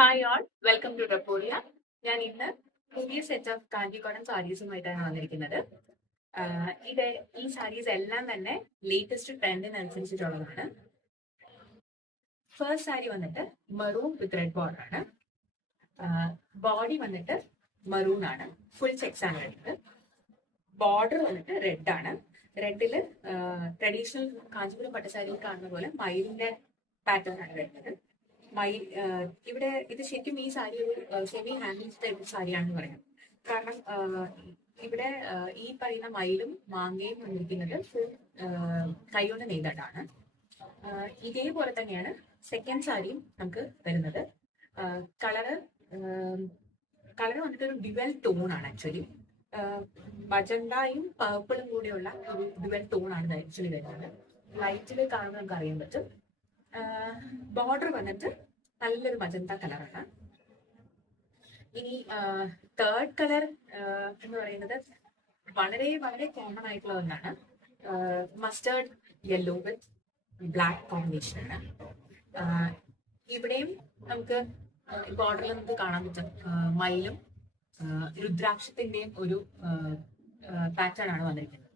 Hi all, welcome to ഡെപ്പോഡിയ. ഞാൻ ഇന്ന് പുതിയ സെറ്റ് ഓഫ് കാഞ്ചിക്കോടൻ സാരീസുമായിട്ടാണ് വന്നിരിക്കുന്നത്. ഈ സാരീസ് എല്ലാം തന്നെ ലേറ്റസ്റ്റ് ട്രെൻഡിനനുസരിച്ചിട്ടുള്ളതാണ്. ഫസ്റ്റ് സാരി വന്നിട്ട് മെറൂൺ വിത്ത് റെഡ് ബോർഡർ ആണ്. ബോഡി വന്നിട്ട് മെറൂൺ ആണ്, ഫുൾ ചെക്സ് ആണ് വരുന്നത്. ബോർഡർ വന്നിട്ട് റെഡ് ആണ്. റെഡില് ട്രഡീഷണൽ കാഞ്ചീപുരം പട്ടുസാരിയിൽ കാണുന്ന പോലെ മയിലിന്റെ പാറ്റേൺ ആണ് വരുന്നത്. ഇവിടെ ഇത് ശരിക്കും ഈ സാരി ഒരു സെമി ഹാൻഡിൽ ടൈപ്പ് സാരിയാണെന്ന് പറയാം. കാരണം ഇവിടെ ഈ പറയുന്ന മയിലും മാങ്ങയും വന്നിരിക്കുന്നത് ഫുൾ കൈകൊണ്ട് നെയ്തട്ടാണ്. ഇതേപോലെ തന്നെയാണ് സെക്കൻഡ് സാരിയും നമുക്ക് വരുന്നത്. കളറ് വന്നിട്ട് ഒരു ഡ്യുവൽ ടോൺ ആണ്. ആക്ച്വലി മജണ്ടയും പർപ്പിളും കൂടിയുള്ള ഒരു ഡ്യുവൽ ടോൺ ആണ് ആക്ച്വലി വരുന്നത്. ലൈറ്റിൽ കാണുമ്പോൾ നമുക്ക് അറിയാൻ പറ്റും. ബോർഡർ വന്നിട്ട് നല്ലൊരു മജന്ത കളറാണ്. ഇനി തേർഡ് കളർ എന്ന് പറയുന്നത് വളരെ വളരെ കോമൺ ആയിട്ടുള്ള ഒന്നാണ്. മസ്റ്റേർഡ് യെല്ലോ വിത്ത് ബ്ലാക്ക് കോമ്പിനേഷൻ ആണ്. ഇവിടെയും നമുക്ക് ബോർഡറിൽ നമുക്ക് കാണാൻ പറ്റും മയിലും രുദ്രാക്ഷത്തിന്റെയും ഒരു പാറ്റേൺ ആണ് വന്നിരിക്കുന്നത്.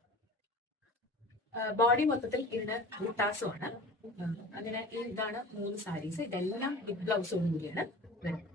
ബോഡി മൊത്തത്തിൽ ഇതിന് ബുട്ടാസുമാണ്. അങ്ങനെ ഇതാണ് 3 സാരീസ്. ഇതെല്ലാം വിത്ത് ബ്ലൗസോട് കൂടിയാണ് വരുന്നത്.